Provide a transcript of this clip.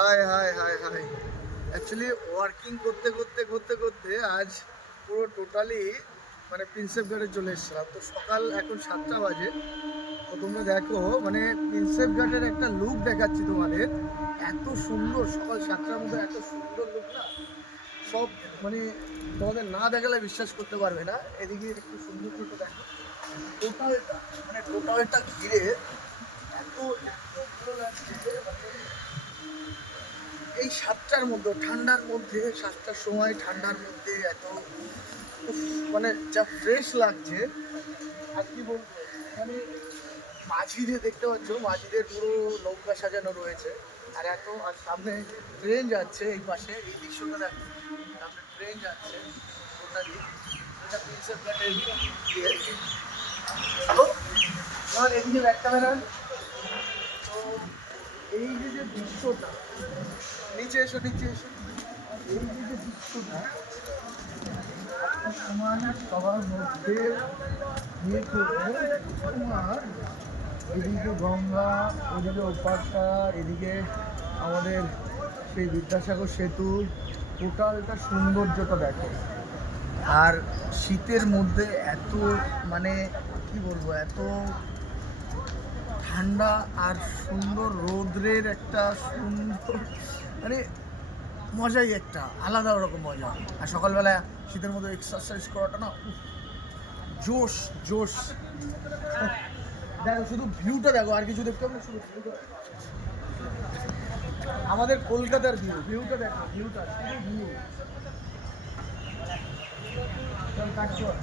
High high high high actually working করতে করতে করতে করতে আজ পুরো টোটালি মানে প্রিন্সেপ ঘাটে চলে এসেছিলাম। তো সকাল এখন 7টা বাজে। তো তোমরা দেখো মানে প্রিন্সেপ ঘাটের একটা লুক দেখাচ্ছি তোমাদের। এত সুন্দর সকাল 7টার মধ্যে এত সুন্দর লুক না, সব মানে তোমাদের না দেখালে বিশ্বাস করতে পারবে না। এদিকে একটু সৌন্দর্যটা দেখো, টোটালটা মানে টোটালটা ঘিরে এত এত ভালো লাগছে। মানে এই 7টার মধ্যে ঠান্ডার মধ্যে 7টার সময় ঠান্ডার মধ্যে এত উফ, মানে যা ফ্রেশ লাগছে আর কি বলবো। মানে মাঝিদের দেখতে পাচ্ছ, মাঝিদের পুরো নৌকা সাজানো রয়েছে। আর এত আর সামনে ট্রেন যাচ্ছে, এই পাশে এই দৃশ্যটা দেখো, সামনে ট্রেন যাচ্ছে টোটালি। এটা প্রিন্সেপ ঘাটের ইয়ে। তো এবার এদিকে ব্যাক ক্যামেরা। তো এই যে যে দৃশ্যটা, নিচে এসো নিচে এসো, এই যে যে দৃশ্যটা একটা সময় সবার মধ্যে ইয়ে করে তোমার এদিকে গঙ্গা, ওদিকে ওপারটা, এদিকে আমাদের সেই বিদ্যাসাগর সেতু, টোটালটা সৌন্দর্যটা দেখো। আর শীতের মধ্যে এত মানে কি বলবো, এত ঠান্ডা আর সুন্দর রৌদ্রের একটা সুন্দর মানে মজাই একটা আলাদা রকম মজা। আর সকালবেলা শীতের মধ্যে এক্সারসাইজ করাটা না উফ, জোশ জোশ। দেখো শুধু ভিউটা দেখো, আর কিছু দেখতে হবে না, শুধু ভিউটা। আমাদের কলকাতার ভিউটা দেখো, ভিউটা শুধু ভিউ। চল কাট কর।